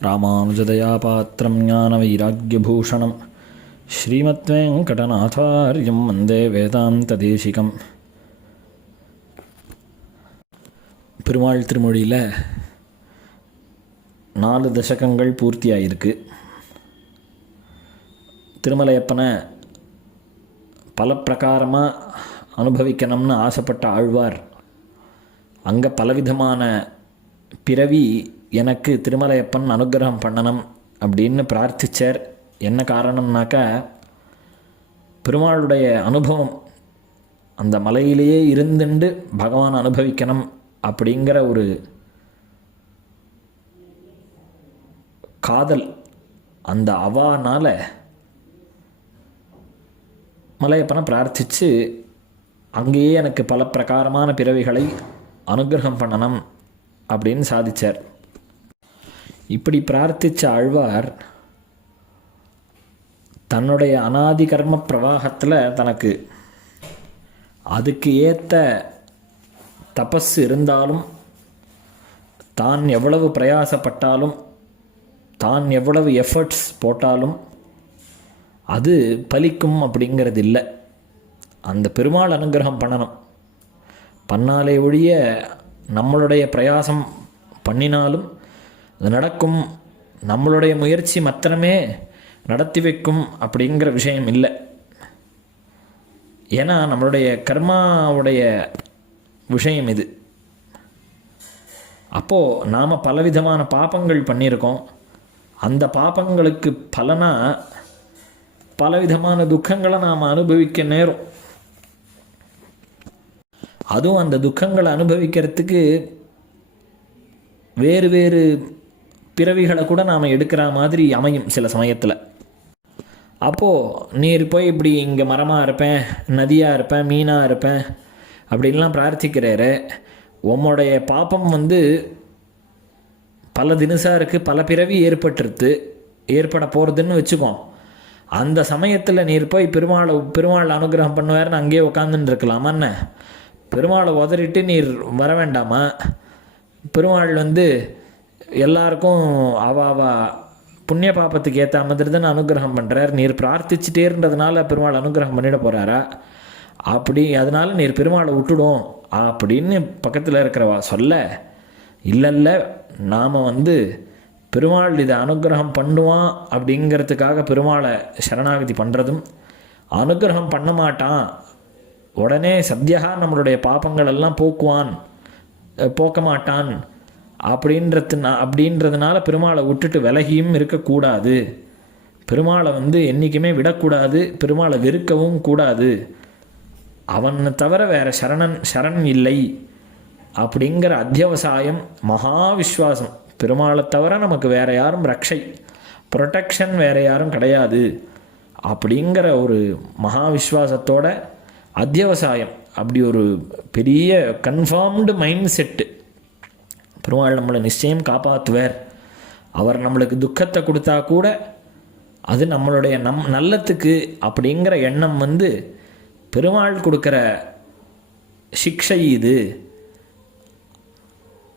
ராமானுஜதயாபாத்திரம் ஸ்ரீமத் ஸ்ரீமத்வேங்கடநாதாரியம் வந்தே வேதாந்ததேசிகம். பெருமாள் திருமொழியில் நாலு தசகங்கள் பூர்த்தியாயிருக்கு. திருமலையப்பனை பல பிரகாரமாக அனுபவிக்கணும்னு ஆசைப்பட்ட ஆழ்வார் அங்கே பலவிதமான பிறவி எனக்கு திருமலையப்பன் அனுகிரகம் பண்ணணும் அப்படின்னு பிரார்த்திச்சார். என்ன காரணம்னாக்கா பெருமாளுடைய அனுபவம் அந்த மலையிலேயே இருந்துண்டு பகவான் அனுபவிக்கணும் அப்படிங்கிற ஒரு காதல் அந்த அவானால் மலையப்பனை பிரார்த்தித்து அங்கேயே எனக்கு பல பிரகாரமான பிறவிகளை அனுகிரகம் பண்ணணும் அப்படின்னு சாதித்தார் இப்படி பிரார்த்தித்த ஆழ்வார் தன்னுடைய அனாதி கர்ம பிரவாகத்தில் தனக்கு அதுக்கு ஏற்ற தபஸ் இருந்தாலும் தான் எவ்வளவு பிரயாசப்பட்டாலும் தான் எவ்வளவு எஃபர்ட்ஸ் போட்டாலும் அது பலிக்கும் அப்படிங்கிறது இல்லை அந்த பெருமாள் அனுகிரகம் பண்ணணும். பண்ணாலே ஒழிய நம்மளுடைய பிரயாசம் பண்ணினாலும் அது நடக்கும். நம்மளுடைய முயற்சி மாத்திரமே நடத்தி வைக்கும் அப்படிங்கிற விஷயம் இல்லை. ஏன்னா நம்மளுடைய கர்மாவுடைய விஷயம் இது. அப்போது நாம் பலவிதமான பாப்பங்கள் பண்ணியிருக்கோம். அந்த பாப்பங்களுக்கு பலனாக பலவிதமான துக்கங்களை நாம் அனுபவிக்க நேரும். அதுவும் அந்த துக்கங்களை அனுபவிக்கிறதுக்கு வேறு வேறு பிறவிகளை கூட நாம் எடுக்கிற மாதிரி அமையும் சில சமயத்தில். அப்போது நீர் போய் இப்படி இங்கே மரமாக இருப்பேன் நதியாக இருப்பேன் மீனாக இருப்பேன் அப்படின்லாம் பிரார்த்திக்கிறாரு. உம்முடைய பாப்பம் வந்து பல தினசாக இருக்குது பல பிறவி ஏற்பட்டுருது ஏற்பட போகிறதுன்னு வச்சுக்கோம். அந்த சமயத்தில் நீர் போய் பெருமாளை பெருமாள் அனுகிரகம் பண்ணுவார்னு அங்கேயே உட்காந்துன்னு இருக்கலாமா. என்ன? பெருமாளை உதறிட்டு நீர் வர வேண்டாமா? பெருமாள் வந்து எல்லாருக்கும் அவாவா புண்ணிய பாப்பத்துக்கு ஏற்ற மாதிரி தான் அனுகிரகம் பண்ணுறார் நீர் பிரார்த்திச்சுட்டே இருந்ததுனால பெருமாள் அனுகிரகம் பண்ணிட போகிறாரா அப்படி அதனால் நீர் பெருமாளை விட்டுடும் அப்படின்னு பக்கத்தில் இருக்கிறவா சொல்ல இல்லை இல்லை நாம் வந்து பெருமாள் இதை அனுகிரகம் பண்ணுவான் அப்படிங்கிறதுக்காக பெருமாளை சரணாகதி பண்ணுறதும் அனுகிரகம் பண்ண மாட்டான். உடனே சத்தியா நம்மளுடைய பாப்பங்கள் எல்லாம் போக்குவான் போக்க மாட்டான். அப்படின்றது அப்படின்றதுனால பெருமாளை விட்டுட்டு விலகியும் இருக்கக்கூடாது. பெருமாளை வந்து என்றைக்குமே விடக்கூடாது பெருமாளை வெறுக்கவும் கூடாது. அவனை தவிர வேற சரணன் சரண் இல்லை. அப்படிங்கிற அத்தியவசாயம் மகா விஸ்வாசம் பெருமாளை தவிர நமக்கு வேற யாரும் ரக்ஷை ப்ரொடெக்ஷன் வேற யாரும் கிடையாது. அப்படிங்கிற ஒரு மகா விஸ்வாசத்தோட அத்தியவசாயம். அப்படி ஒரு பெரிய கன்ஃபார்ம்டு மைண்ட் செட்டு பெருமாள் நம்மளை நிச்சயம் காப்பாற்றுவார். அவர் நம்மளுக்கு துக்கத்தை கொடுத்தா கூட அது நம்மளுடைய நம் நல்லத்துக்கு அப்படிங்கிற எண்ணம் வந்து பெருமாள் கொடுக்குற சிக்ஷை இது.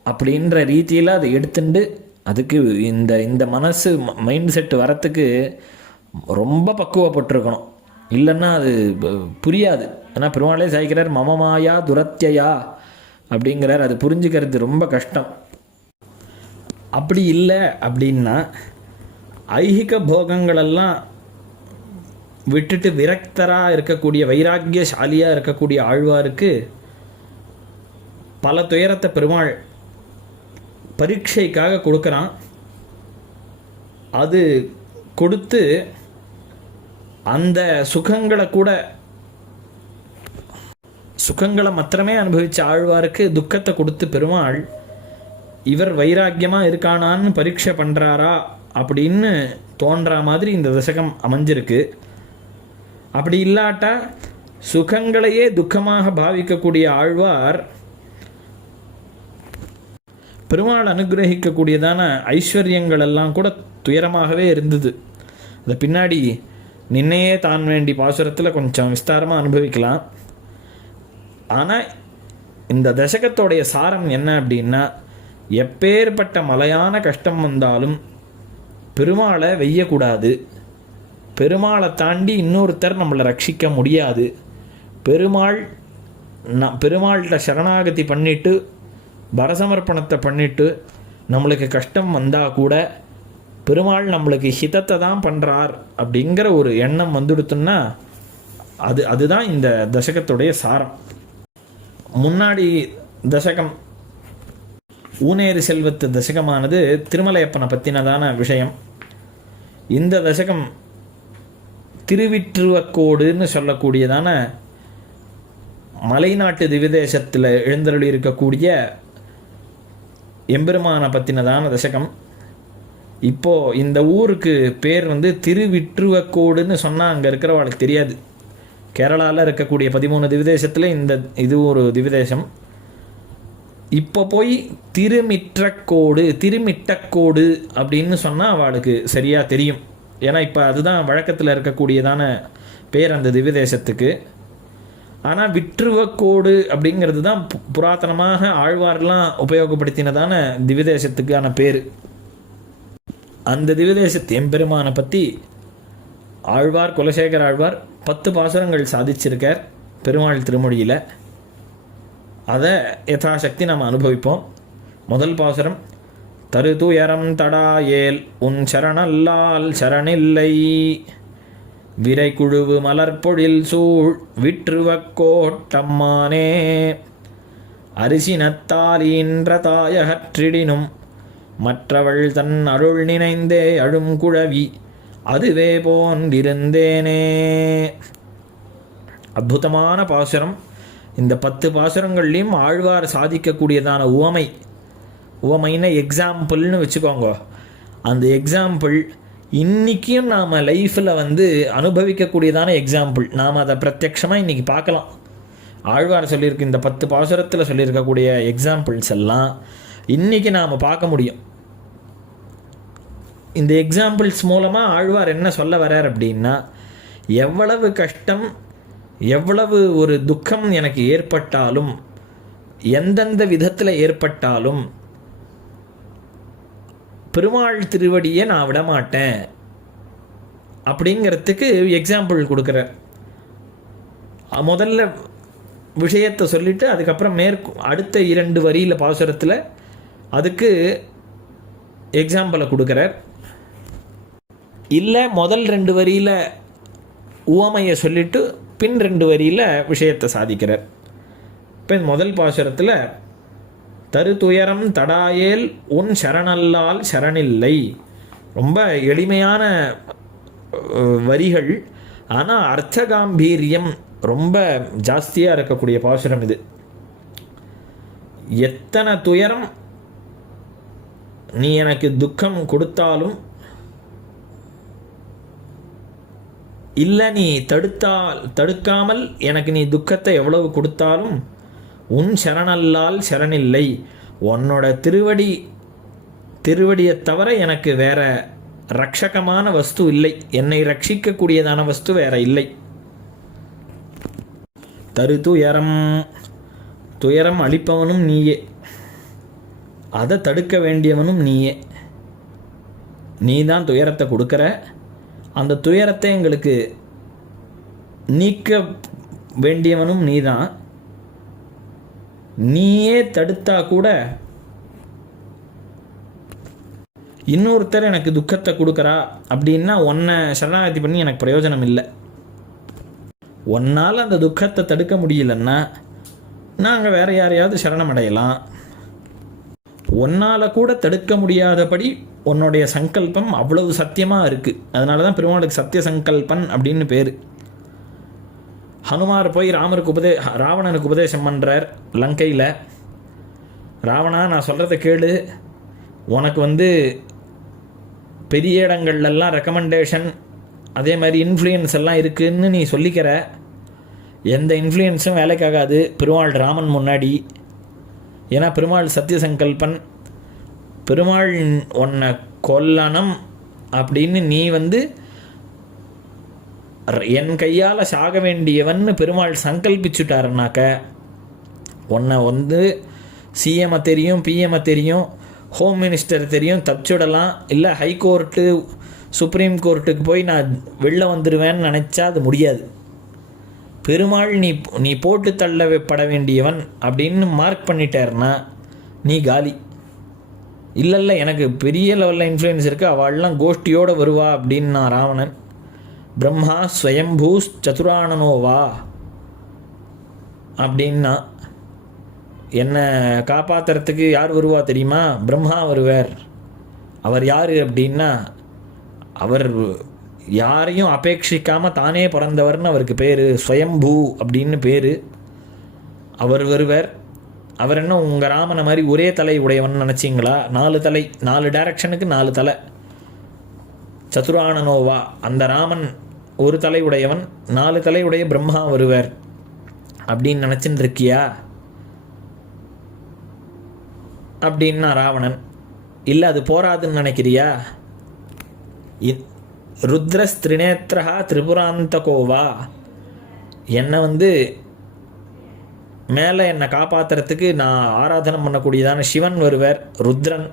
அப்படின்ற ரீதியில் அதை எடுத்துண்டு அதுக்கு இந்த இந்த மனசு மைண்ட் செட் வரத்துக்கு ரொம்ப பக்குவப்பட்டிருக்கணும். இல்லைன்னா அது புரியாது. ஏன்னா பெருமாளே சாய்க்கிறார் மமமாயா துரத்தியா அப்படிங்கிறார். அது புரிஞ்சுக்கிறது ரொம்ப கஷ்டம். அப்படி இல்லை அப்படின்னா ஐகிக போகங்களெல்லாம் விட்டுட்டு விரக்தராக இருக்கக்கூடிய வைராக்கியசாலியாக இருக்கக்கூடிய ஆழ்வாருக்கு பல துயரத்தை பெருமாள் பரீட்சைக்காக கொடுக்குறான். அது கொடுத்து அந்த சுகங்களை கூட சுகங்களை மாத்திரமே அனுபவித்த ஆழ்வாருக்கு துக்கத்தை கொடுத்து பெருமாள் இவர் வைராக்கியமாக இருக்கானான்னு பரீட்சை பண்ணுறாரா அப்படின்னு தோன்றா மாதிரி இந்த தசகம் அமைஞ்சிருக்கு. அப்படி இல்லாட்டா சுகங்களையே துக்கமாக பாவிக்கக்கூடிய ஆழ்வார் பெருமாள் அனுகிரகிக்கக்கூடியதான ஐஸ்வர்யங்கள் எல்லாம் கூட துயரமாகவே இருந்தது. அதை பின்னாடி நின்னையே தான் வேண்டி பாசுரத்தில் கொஞ்சம் விஸ்தாரமாக அனுபவிக்கலாம். ஆனால் இந்த தசகத்தோடைய சாரம் என்ன அப்படின்னா எப்பேற்பட்ட மலையான கஷ்டம் வந்தாலும் பெருமாளை வெய்யக்கூடாது. பெருமாளை தாண்டி இன்னொருத்தர் நம்மளை ரட்சிக்க முடியாது. பெருமாள் ந பெருமாள்கிட்ட சரணாகதி பண்ணிட்டு பரசமர்ப்பணத்தை பண்ணிட்டு நம்மளுக்கு கஷ்டம் வந்தால் கூட பெருமாள் நம்மளுக்கு ஹிதத்தை தான் பண்ணுறார் அப்படிங்கிற ஒரு எண்ணம் வந்துடுத்துன்னா அது அதுதான் இந்த தசகத்துடைய சாரம். முன்னாடி தசகம் ஊனேறு செல்வத்து தசகமானது திருமலையப்பனை பற்றினதான விஷயம். இந்த தசகம் திருவிற்றுவக்கோடுன்னு சொல்லக்கூடியதான மலைநாட்டு திவிதேசத்தில் எழுந்தருளி இருக்கக்கூடிய எம்பெருமானை பற்றினதான தசகம். இப்போது இந்த ஊருக்கு பேர் வந்து திருவிற்றுவக்கோடுன்னு சொன்னால் அங்கே இருக்கிறவளுக்கு தெரியாது. கேரளாவில் இருக்கக்கூடிய பதிமூணு திவிதேசத்தில் இந்த இது ஒரு திவிதேசம். இப்போ போய் திருமிற்றக்கோடு திருமிட்டக்கோடு அப்படின்னு சொன்னால் அவளுக்கு சரியாக தெரியும். ஏன்னா இப்போ அதுதான் வழக்கத்தில் இருக்கக்கூடியதான பேர் அந்த திவ்யதேசத்துக்கு ஆனால் விற்றுவக்கோடு அப்படிங்கிறது தான் பு- புராதனமாக ஆழ்வார்லாம் உபயோகப்படுத்தினதான திவ்யதேசத்துக்கான பேர். அந்த திவ்யதேசத்து எம்பெருமானை பற்றி ஆழ்வார் குலசேகர் ஆழ்வார் பத்து பாசுரங்கள் சாதிச்சிருக்கார் பெருமாள் திருமொழியில். அதை யதாசக்தி நாம் அனுபவிப்போம். முதல் பாசுரம் தரு துயரம் தடாயேல் உன் சரணல்லால் சரணில்லை. விரை குழுவு மலர்பொழில் சூழ் விற்றுவக்கோட்டம்மானே அரிசினத்தாலீன்ற தாயகற்றிடினும் மற்றவள் தன் அருள் நினைந்தே அழும் குழவி. அதுவே போன்றிருந்தேனே. அற்புதமான பாசுரம். இந்த பத்து பாசுரங்கள்லேயும் ஆழ்வார் சாதிக்கக்கூடியதான உவமை. உவமைன்னு எக்ஸாம்பிள்னு வச்சுக்கோங்க. அந்த எக்ஸாம்பிள் இன்றைக்கும் நாம் லைஃப்பில் வந்து அனுபவிக்கக்கூடியதான எக்ஸாம்பிள் நாம் அதை பிரத்யக்ஷமாக இன்றைக்கி பார்க்கலாம். ஆழ்வார் சொல்லியிருக்கு இந்த பத்து பாசுரத்தில் சொல்லியிருக்கக்கூடிய எக்ஸாம்பிள்ஸ் எல்லாம் இன்றைக்கி நாம் பார்க்க முடியும். இந்த எக்ஸாம்பிள்ஸ் மூலமாக ஆழ்வார் என்ன சொல்ல வரார் அப்படின்னா எவ்வளவு கஷ்டம் எவ்வளவு ஒரு துக்கம் எனக்கு ஏற்பட்டாலும் எந்தெந்த விதத்தில் ஏற்பட்டாலும் பெருமாள் திருவடியை நான் விட மாட்டேன் அப்படிங்கிறதுக்கு எக்ஸாம்பிள் கொடுக்குறார். முதல்ல விஷயத்தை சொல்லிவிட்டு அதுக்கப்புறம் மேற்கு அடுத்த இரண்டு வரியில் பாசுரத்தில் அதுக்கு எக்ஸாம்பிளை கொடுக்குறார். இல்லை முதல் ரெண்டு வரியில் உவமையை சொல்லிட்டு பின் ரெண்டு வரியில் விஷயத்தை சாதிக்கிறார். இப்போ முதல் பாசுரத்தில் தரு துயரம் தடாயேல் உன் சரணல்லால் சரணில்லை. ரொம்ப எளிமையான வரிகள். ஆனால் அர்த்த காம்பீரியம் ரொம்ப ஜாஸ்தியாக இருக்கக்கூடிய பாசுரம் இது. எத்தனை துயரம் நீ எனக்கு துக்கம் கொடுத்தாலும் இல்லை நீ தடுத்தால் தடுக்காமல் எனக்கு நீ துக்கத்தை எவ்வளவு கொடுத்தாலும் உன் சரணல்லால் சரணில்லை. உன்னோட திருவடி திருவடியை தவிர எனக்கு வேற ரட்சகமான வஸ்து இல்லை. என்னை ரட்சிக்கக்கூடியதான வஸ்து வேற இல்லை. தரு துயரம் துயரம் அளிப்பவனும் நீயே. அதை தடுக்க வேண்டியவனும் நீயே. நீ தான் துயரத்தை கொடுக்குற. அந்த துயரத்தை எங்களுக்கு நீக்க வேண்டியவனும் நீதான். நீயே தடுத்தா கூட இன்னொருத்தர் எனக்கு துக்கத்தை கொடுக்குறா அப்படின்னா உன்னை சரணாகதி பண்ணி எனக்கு பிரயோஜனம் இல்லை. உன்னால் அந்த துக்கத்தை தடுக்க முடியலன்னா நாங்கள் வேற யாரையாவது சரணமடையலாம். உன்னால் கூட தடுக்க முடியாதபடி உன்னுடைய சங்கல்பம் அவ்வளவு சத்தியமாக இருக்குது அதனால தான் பெருமாளுக்கு சத்திய சங்கல்பன் அப்படின்னு பேர். ஹனுமார் போய் ராமருக்கு உபதே ராவணனுக்கு உபதேசம் பண்ணுறார் லங்கையில். ராவணா நான் சொல்கிறத கேளு. உனக்கு வந்து பெரிய இடங்கள்லாம் ரெக்கமெண்டேஷன் அதே மாதிரி இன்ஃப்ளூயன்ஸ் எல்லாம் இருக்குன்னு நீ சொல்லிக்கிற. எந்த இன்ஃப்ளூயன்ஸும் வேலைக்காகாது. பெருமாள் ராமன் முன்னாடி. ஏன்னா பெருமாள் சத்திய சங்கல்பன் பெருமாள் உன்னை கொல்லணும் அப்படின்னு நீ வந்து என் கையால் சாக வேண்டியவன்னு பெருமாள் சங்கல்பிச்சுட்டாருனாக்க உன்னை வந்து சிஎம்ஐ தெரியும் பிஎம்ஐ தெரியும் ஹோம் மினிஸ்டர் தெரியும் தச்சுடலாம் இல்லை ஹைகோர்ட்டு சுப்ரீம் கோர்ட்டுக்கு போய் நான் வெளில வந்துடுவேன்னு நினச்சா அது முடியாது. பெருமாள் நீ நீ போட்டு தள்ளப்பட வேண்டியவன் அப்படின்னு மார்க் பண்ணிட்டாருன்னா நீ காலி. இல்லை இல்லை எனக்கு பெரிய லெவலில் இன்ஃப்ளூயன்ஸ் இருக்குது அவள்லாம் கோஷ்டியோடு வருவா அப்படின்னா ராவணன். பிரம்மா ஸ்வயம்பூ சதுரானனோவா அப்படின்னா என்னை காப்பாற்றுறதுக்கு யார் வருவா தெரியுமா? பிரம்மா வருவார். அவர் யார் அப்படின்னா அவர் யாரையும் அபேட்சிக்காமல் தானே பிறந்தவர்னு அவருக்கு பேர். ஸ்வயம்பூ அப்படின்னு பேர். அவர் வருவர். அவர் என்ன உங்கள் ராமனை மாதிரி ஒரே தலை உடையவன் நினச்சிங்களா? நாலு தலை நாலு டைரக்ஷனுக்கு நாலு தலை. சதுரானனோவா அந்த ராமன் ஒரு தலை உடையவன் நாலு தலை உடைய பிரம்மா வருவர் அப்படின்னு நினச்சின்னு இருக்கியா? அப்படின்னா ராவணன் இல்லை அது போராதுன்னு நினைக்கிறியா? இ- ருத்ரஸ் திரிநேத்ரஹா திரிபுராந்தகோவா என்னை வந்து மேலே என்னை காப்பாற்றுறதுக்கு நான் ஆராதனை பண்ணக்கூடியதான சிவன் வருவர் ருத்ரன்.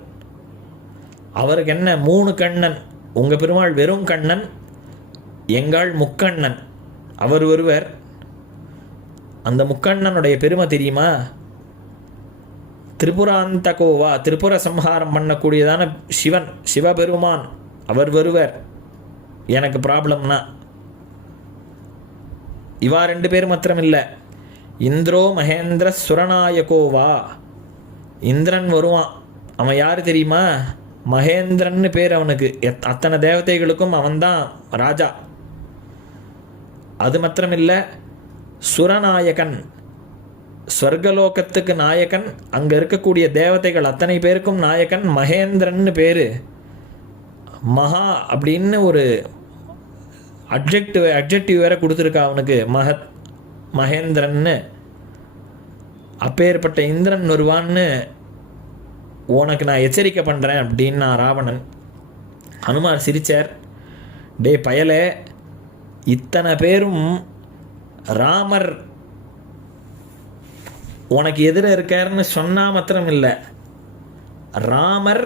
அவருக்கு என்ன? மூணு கண்ணன். உங்கள் பெருமாள் வெறும் கண்ணன் எங்காள் முக்கண்ணன். அவர் வருவர் அந்த முக்கண்ணனுடைய பெருமை தெரியுமா? திரிபுராந்தகோவா திரிபுர சம்ஹாரம் பண்ணக்கூடியதான சிவன் சிவபெருமான் அவர் வருவர் எனக்கு ப்ராப்ளம்னா இவா ரெண்டு பேர் மாத்திரம் இல்லை இந்திரோ மகேந்திர சுரநாயகோவா இந்திரன் வருவான். அவன் யார் தெரியுமா? மகேந்திரன்னு பேர் அவனுக்கு. எத் அத்தனை தேவதைகளுக்கும் அவன்தான் ராஜா. அது மாத்திரமில்லை சுரநாயகன் ஸ்வர்கலோகத்துக்கு நாயகன். அங்கே இருக்கக்கூடிய தேவதைகள் அத்தனை பேருக்கும் நாயகன். மகேந்திரன்னு பேர். மகா அப்படின்னு ஒரு அட்ஜெக்டிவ் அப்ஜெக்டிவ் வேற கொடுத்துருக்கா அவனுக்கு. மகத் மகேந்திரன்னு. அப்பேற்பட்ட இந்திரன் வருவான்னு உனக்கு நான் எச்சரிக்கை பண்ணுறேன் அப்படின்னா ராவணன். ஹனுமார் சிரிச்சார் டே பயலே இத்தனை பேரும் ராமர் உனக்கு எதிர இருக்காருன்னு சொன்னால் மாத்திரம் இல்லை. ராமர்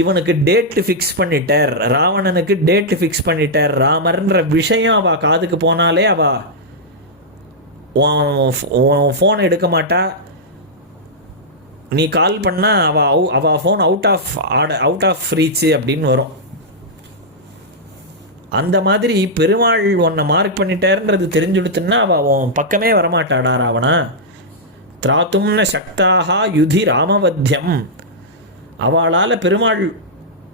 இவனுக்கு டேட்டு ஃபிக்ஸ் பண்ணிட்டார். ராவணனுக்கு டேட்டு ஃபிக்ஸ் பண்ணிட்டார். ராமர்ன்ற விஷயம் அவள் காதுக்கு போனாலே அவள் உன் ஃபோன் எடுக்க மாட்டா. நீ கால் பண்ணால் அவ அவு- அவ ஃபோன் அவுட் ஆஃப் ஆட அவுட் ஆஃப் ரீச் அப்படின்னு வரும். அந்த மாதிரி பெருமாள் உன்னை மார்க் பண்ணிட்டாருன்றது தெரிஞ்சுடுத்துன்னா அவள் உன் பக்கமே வரமாட்டாடா ராவணா. திராத்தும்ன சக்தாகா யுதி ராமவத்தியம் அவளால் பெருமாள்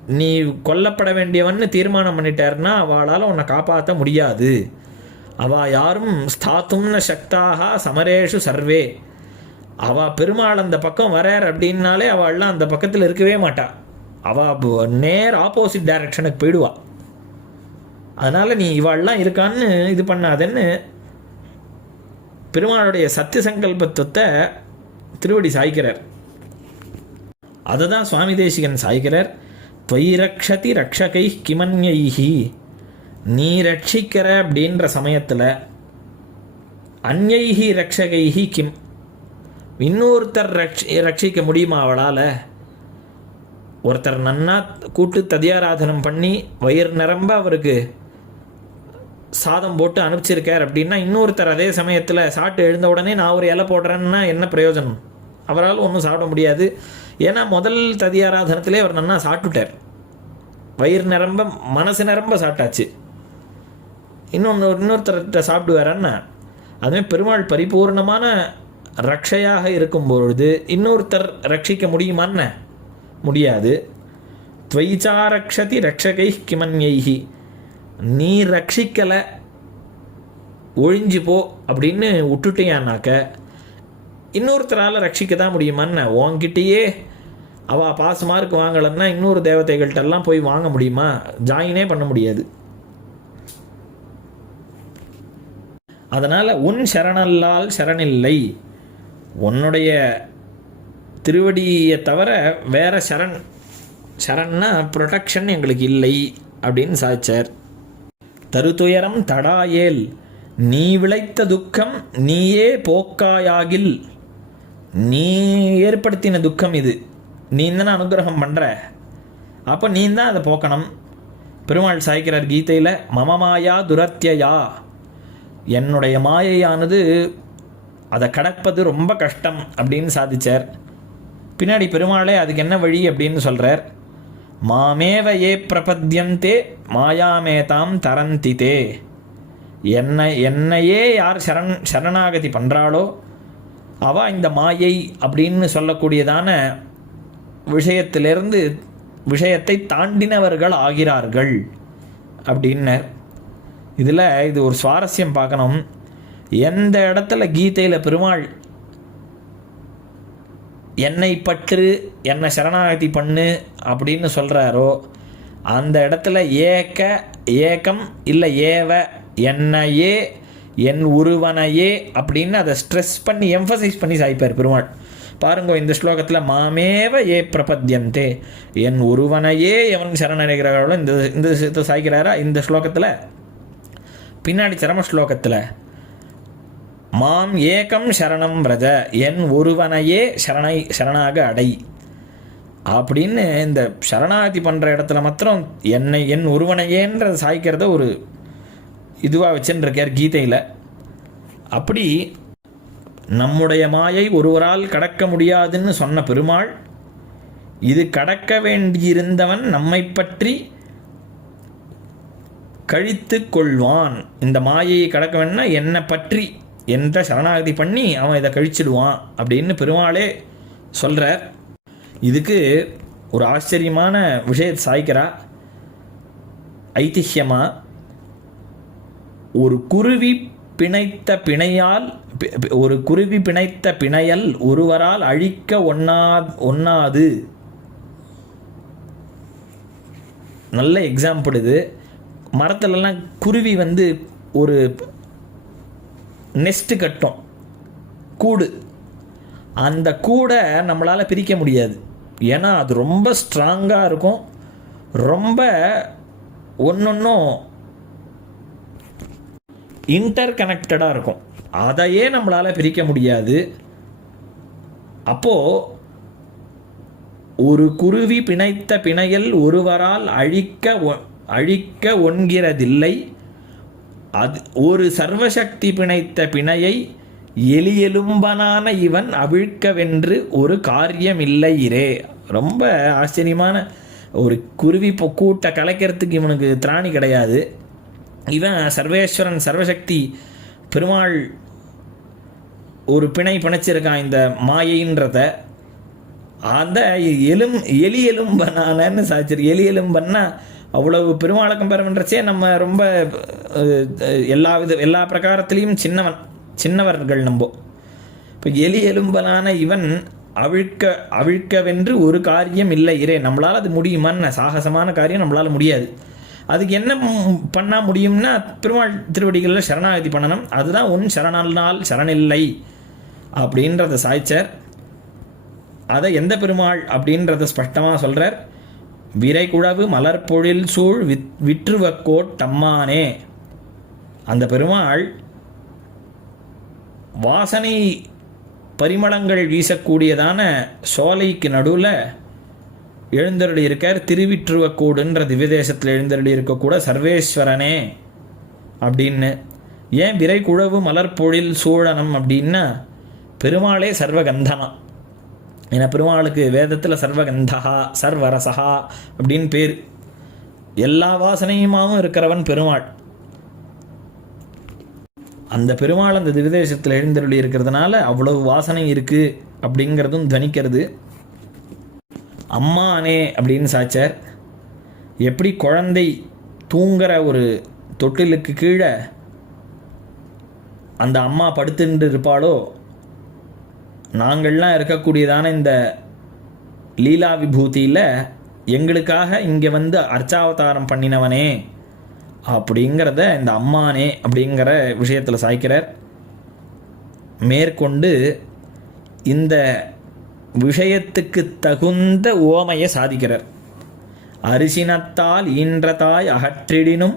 நீ கொல்லப்பட வேண்டியவன்னு தீர்மானம் பண்ணிட்டாருன்னா அவளால் உன்னை காப்பாற்ற முடியாது. அவா யாரும் ஸ்தாத்தும்ன சக்தாக சமரேஷு சர்வே. அவா பெருமாள் அந்த பக்கம் வரார் அப்படின்னாலே அவள்லாம் அந்த பக்கத்தில் இருக்கவே மாட்டாள் அவள் நேர் ஆப்போசிட் டைரக்ஷனுக்கு போயிடுவாள் அதனால் நீ இவாள்லாம் இருக்கான்னு இது பண்ணாதேன்னு பெருமாளுடைய சத்திய சங்கல்பத்துவத்தை திருவடி சாய்க்கிறார். அதை தான் சுவாமி தேசிகன் சாய்க்கிறார். துவை ரக்ஷதி ரக்ஷகை கிமன்யைஹி. நீ ரட்சிக்கிற அப்படின்ற சமயத்தில் அந்யைகி ரக்ஷகைஹி கிம்? இன்னொருத்தர் ரட்சி ரட்சிக்க முடியுமா அவளால்? ஒருத்தர் நன்னா கூட்டு ததியாராதனம் பண்ணி வயிறு நிரம்ப அவருக்கு சாதம் போட்டு அனுப்பிச்சிருக்கார் அப்படின்னா இன்னொருத்தர் அதே சமயத்தில் சாப்பிட்டு எழுந்த உடனே நான் ஒரு இலை போடுறேன்னா என்ன பிரயோஜனம்? அவரால் ஒன்றும் சாப்பிட முடியாது. ஏன்னா முதல் ததியாராதனத்திலே அவர் நன்னா சாப்பிட்டுட்டார். வயிறு நிரம்ப மனசு நிரம்ப சாப்பிட்டாச்சு. இன்னொன்று இன்னொருத்தர்கிட்ட சாப்பிட்டு சாப்பிடுவாரன்னா அதுமாதிரி பெருமாள் பரிபூர்ணமான ரக்ஷையாக இருக்கும் பொழுது இன்னொருத்தர் ரட்சிக்க முடியுமான்னு முடியாது. துவைச்சா ரக்ஷதி ரக்ஷகை கிமன்யைஹி. நீ ரட்சிக்கலை ஒழிஞ்சு போ அப்படின்னு விட்டுட்டியானாக்க இன்னொருத்தரால் ரட்சிக்க தான் முடியுமான்னு உன்கிட்டயே அவள் பாஸ் மார்க் வாங்கலைன்னா இன்னொரு தேவதைகள்கிட்டெல்லாம் போய் வாங்க முடியுமா? ஜாயினே பண்ண முடியாது. அதனால் உன் சரணல்லால் சரணில்லை. உன்னுடைய திருவடியை தவிர வேற சரண் சரண்னா ப்ரொடெக்ஷன் எங்களுக்கு இல்லை அப்படின்னு சாய்ச்சார் தருதுயரம் தடாயேல் நீ விளைத்த துக்கம் நீயே போக்காயாகில். நீ ஏற்படுத்தின துக்கம் இது. நீ தானே அனுகிரகம் பண்ணுற அப்போ நீ தான் அதை போக்கணும். பெருமாள் சாய்க்கிறார் கீதையில் மமமாயா துரத்தியா என்னுடைய மாயையானது அதை கடப்பது ரொம்ப கஷ்டம் அப்படின்னு சாதிச்சார். பின்னாடி பெருமாளே அதுக்கு என்ன வழி அப்படின்னு சொல்கிறார் மாமேவ ஏ பிரபத்தியந்தே மாயாமேதாம் தரந்திதே. என்னை என்னையே யார் சரண் சரணாகதி பண்ணுறாளோ அவள் இந்த மாயை அப்படின்னு சொல்லக்கூடியதான விஷயத்திலிருந்து விஷயத்தை தாண்டினவர்கள் ஆகிறார்கள் அப்படின்னர். இதில் இது ஒரு சுவாரஸ்யம் பார்க்கணும். எந்த இடத்துல கீதையில் பெருமாள் என்னை பற்று என்னை சரணாகதி பண்ணு அப்படின்னு சொல்கிறாரோ அந்த இடத்துல ஏக்க ஏக்கம் இல்லை ஏவ என்னையே என் உருவனையே அப்படின்னு அதை ஸ்ட்ரெஸ் பண்ணி எம்ஃபசைஸ் பண்ணி சாய்ப்பார் பெருமாள். பாருங்க இந்த ஸ்லோகத்தில் மாமேவ ஏ பிரபத்யந்தே என் ஒருவனையே எவன் சரணடைகிறார்களோ இந்த இந்த விஷயத்தை சாய்க்கிறாரா? இந்த ஸ்லோகத்தில் பின்னாடி சரம ஸ்லோகத்தில் மாம் ஏகம் சரணம் ரஜ என் ஒருவனையே சரணை சரணாக அடை. அப்படின்னு இந்த சரணாகதி பண்ணுற இடத்துல மாத்திரம் என்னை என் ஒருவனையேன்றதை சாய்க்கிறத ஒரு இதுவாக வச்சுருக்கார் கீதையில். அப்படி நம்முடைய மாயை ஒருவரால் கடக்க முடியாதுன்னு சொன்ன பெருமாள் இது கடக்க வேண்டியிருந்தவன் நம்மை பற்றி கழித்து கொள்வான் இந்த மாயையை கடக்க வேணும்னா என்னை பற்றி என்ற சரணாகதி பண்ணி அவன் இதை கழிச்சிடுவான் அப்படின்னு பெருமாளே சொல்கிறார் இதுக்கு ஒரு ஆச்சரியமான விஷயத்தை சாய்க்கிறா. ஐதிஹ்யமாக ஒரு குருவி பிணைத்த பிணையால் ஒரு குருவி பிணைத்த பிணையல் ஒருவரால் அழிக்க ஒண்ணா ஒன்னாது நல்ல எக்ஸாம்பிள் இது. மரத்துலலாம் குருவி வந்து ஒரு நெஸ்ட்டு கட்டும். கூடு. அந்த கூடை நம்மளால் பிரிக்க முடியாது. ஏன்னா அது ரொம்ப ஸ்ட்ராங்காக இருக்கும். ரொம்ப ஒன்றொன்றும் இன்டர் கனெக்டடாக இருக்கும். அதையே நம்மளால் பிரிக்க முடியாது. அப்போது ஒரு குருவி பிணைத்த பிணையல் ஒருவரால் அழிக்க ஒ- அழிக்க ஒன்கிறதில்லை அது ஒரு சர்வசக்தி பிணைத்த பிணையை எலியெலும்பனான இவன் அவிழ்க்கவென்று ஒரு காரியமில்லையிரே ரொம்ப ஆச்சரியமான ஒரு குருவி இப்போ கூட்டை கலைக்கிறதுக்கு இவனுக்கு திராணி கிடையாது. இவன் சர்வேஸ்வரன் சர்வசக்தி பெருமாள் ஒரு பிணை பிணைச்சிருக்கான் இந்த மாயைன்றத அந்த எலும் எலி எலும்பனானன்னு சாச்சிரு எலி எலும்பன்னா அவ்வளவு பெருமாளக்கம் பெறவன்றச்சே நம்ம ரொம்ப எல்லா வித எல்லா பிரகாரத்திலையும் சின்னவன் சின்னவர்கள் நம்போ. இப்போ எலி எலும்பலான இவன் அவிழ்க்க அவிழ்க்கவென்று ஒரு காரியம் இல்லை. இரே நம்மளால் அது முடியுமான்னு சாகசமான காரியம் நம்மளால் முடியாது. அதுக்கு என்ன பண்ணால் முடியும்னா பெருமாள் திருவடிகளில் சரணாகதி பண்ணணும். அதுதான் உன் சரணால் சரணில்லை அப்படின்றத சாய்ச்சர். அதை எந்த பெருமாள் அப்படின்றத ஸ்பஷ்டமாக சொல்கிறார் விரைகுழவு மலர்பொழில் சூழ் வித் விற்றுவக்கோட் தம்மானே. அந்த பெருமாள் வாசனை பரிமளங்கள் வீசக்கூடியதான சோலைக்கு நடுவில் எழுந்தருளி இருக்கார். திருவிற்றுவக்கூடுன்ற திவ்யதேசத்தில் எழுந்தருளி இருக்கக்கூட சர்வேஸ்வரனே அப்படின்னு. ஏன் விரை குழவு மலர்பொழில் சூழனம் அப்படின்னா பெருமாளே சர்வகந்தனம் ஏன்னா பெருமாளுக்கு வேதத்தில் சர்வகந்தகா சர்வரசகா அப்படின்னு பேர். எல்லா வாசனையுமாவும் இருக்கிறவன் பெருமாள். அந்த பெருமாள் அந்த திவிதேசத்தில் எழுந்தருளி இருக்கிறதுனால அவ்வளவு வாசனை இருக்குது அப்படிங்கிறதும் துவனிக்கிறது. அம்மானே அப்படின்னு சாச்சார் எப்படி குழந்தை தூங்குற ஒரு தொட்டிலுக்கு கீழே அந்த அம்மா படுத்துட்டு இருப்பாளோ நாங்கள்லாம் இருக்கக்கூடியதான இந்த லீலா விபூதியில் எங்களுக்காக இங்கே வந்து அர்ச்சாவதாரம் பண்ணினவனே அப்படிங்கிறத இந்த அம்மானே அப்படிங்கிற விஷயத்தில் சாய்க்கிறார். மேற்கொண்டு இந்த விஷயத்துக்கு தகுந்த ஓமையை சாதிக்கிறார். அரிசினத்தால் ஈன்றதாய் அகற்றிடினும்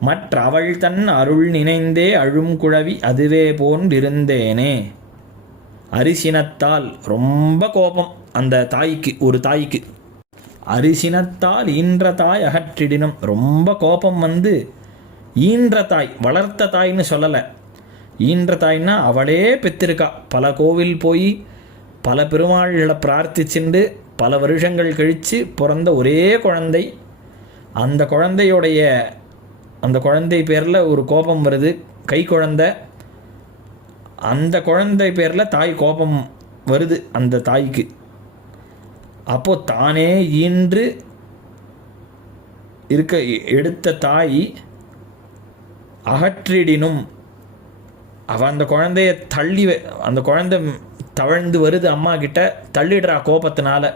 மற்றவள் தன் அருள் நினைந்தே அழும் குழவி அதுவே போன்றிருந்தேனே. அரிசினத்தால் ரொம்ப கோபம் அந்த தாய்க்கு ஒரு தாய்க்கு. அரிசினத்தால் ஈன்ற தாய் அகற்றிடினும் ரொம்ப கோபம் வந்து ஈன்ற தாய் வளர்த்த தாய்ன்னு சொல்லலை. ஈன்ற தாய்னா அவளே பெற்றிருக்கா. பல கோவில் போய் பல பெருமாள்களை பிரார்த்திச்சுண்டு பல வருஷங்கள் கழித்து பிறந்த ஒரே குழந்தை. அந்த குழந்தையுடைய அந்த குழந்தை பேரில் ஒரு கோபம் வருது. கை குழந்தை அந்த குழந்தை பேரில் தாய் கோபம் வருது அந்த தாய்க்கு. அப்போது தானே ஈன்று இருக்க எடுத்த தாய் அகற்றிடினும். அவ அந்த குழந்தைய தள்ளி வ- அந்த குழந்தை தவழ்ந்து வருது அம்மா கிட்ட தள்ளிடுறா கோபத்தினால.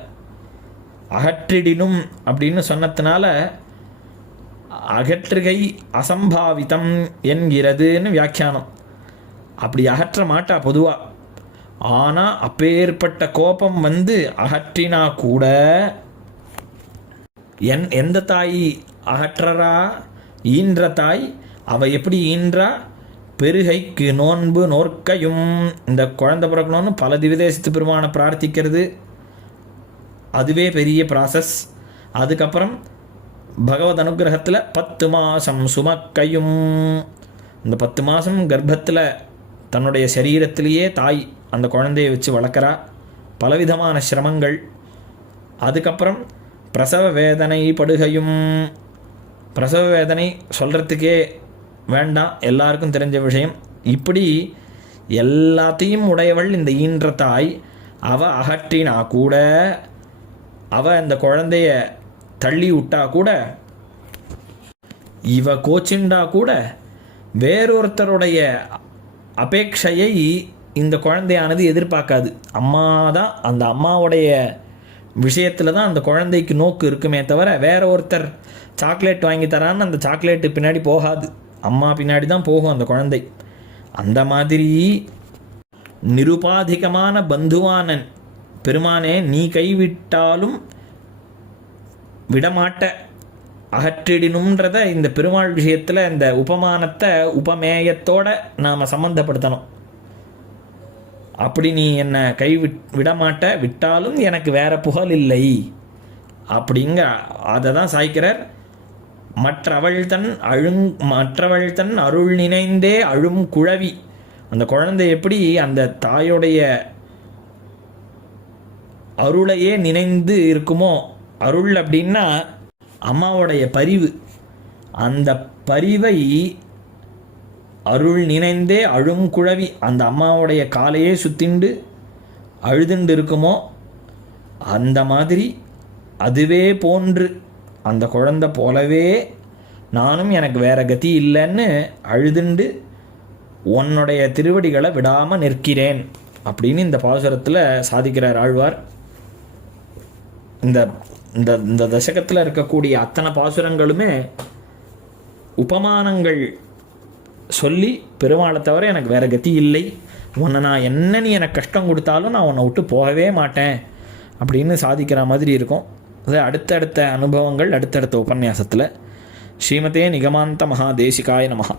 அகற்றிடினும் அப்படின்னு சொன்னதுனால அகற்றுகை அசம்பாவிதம் என்கிறதுன்னு வியாக்கியானம். அப்படி அகற்ற மாட்டா பொதுவாக ஆனால் அப்பேற்பட்ட கோபம் வந்து அகற்றினா கூட என் எந்த தாய் அகற்றறா? ஈன்ற தாய் அவ எப்படி ஈன்றா? பெருகைக்கு நோன்பு நோர்க்கையும். இந்த குழந்தை பிறக்கணும்னு பல திவிதேசத்து பெருமானை பிரார்த்திக்கிறது. அதுவே பெரிய ப்ராசஸ் அதுக்கப்புறம் பகவத் அனுகிரகத்தில் பத்து மாதம் சுமக்கையும். இந்த பத்து மாதம் கர்ப்பத்தில் தன்னுடைய சரீரத்திலேயே தாய் அந்த குழந்தையை வச்சு வளர்க்குறா. பலவிதமான சிரமங்கள். அதுக்கப்புறம் பிரசவ வேதனை படுகையும். பிரசவ வேதனை சொல்கிறதுக்கே வேண்டாம். எல்லாருக்கும் தெரிஞ்ச விஷயம். இப்படி எல்லாத்தையும் உடையவள் இந்த ஈன்ற தாய். அவ அகற்றினா கூட அவ இந்த குழந்தைய தள்ளி விட்டா கூட இவ கோச்சிண்டா கூட வேறொருத்தருடைய அபேட்சையை இந்த குழந்தையானது எதிர்பார்க்காது. அம்மா தான் அந்த அம்மாவுடைய விஷயத்தில் தான் அந்த குழந்தைக்கு நோக்கு இருக்குமே தவிர வேற ஒருத்தர் சாக்லேட் வாங்கி தரான்னு அந்த சாக்லேட்டு பின்னாடி போகாது. அம்மா பின்னாடி தான் போகும் அந்த குழந்தை. அந்த மாதிரி நிருபாதிகமான பந்துவானன். பெருமானே நீ கைவிட்டாலும் விடமாட்ட. அகற்றிடணுன்றத இந்த பெருமாள் விஷயத்தில் இந்த உபமானத்தை உபமேயத்தோட நாம் சம்மந்தப்படுத்தணும் அப்படி நீ என்னை கை விட் விடமாட்ட விட்டாலும் எனக்கு வேற புகழ் இல்லை. அப்படிங்க அதை தான் சாய்க்கிறார். மற்றவள் தன் அழுங் மற்றவள் தன் அருள் நினைந்தே அழும் குழவி. அந்த குழந்தை எப்படி அந்த தாயோடைய அருளையே நினைந்து இருக்குமோ? அருள் அப்படின்னா அம்மாவுடைய பரிவு. அந்த பரிவை அருள் நினைந்தே அழும் குழவி அந்த அம்மாவுடைய காலையே சுத்திண்டு அழுதுண்டு இருக்குமோ அந்த மாதிரி அதுவே போன்று. அந்த குழந்தை போலவே நானும் எனக்கு வேற கதி இல்லைன்னு அழுதுண்டு உன்னுடைய திருவடிகளை விடாமல் நிற்கிறேன் அப்படின்னு இந்த பாசுரத்தில் சாதிக்கிறார் ஆழ்வார். இந்த இந்த இந்த தசகத்தில் இருக்கக்கூடிய அத்தனை பாசுரங்களுமே உபமானங்கள் சொல்லி பெருமாளை தவிர எனக்கு வேற கதி இல்லை. உன்னை நான் என்ன நீ எனக்கு கஷ்டம் கொடுத்தாலும் நான் உன்னை விட்டு போகவே மாட்டேன் அப்படின்னு சாதிக்கிற மாதிரி இருக்கும். அது அடுத்தடுத்த அனுபவங்கள் அடுத்தடுத்த உபன்யாசத்தில். ஸ்ரீமதே நிகமாந்த மகா தேசிகாய நமகா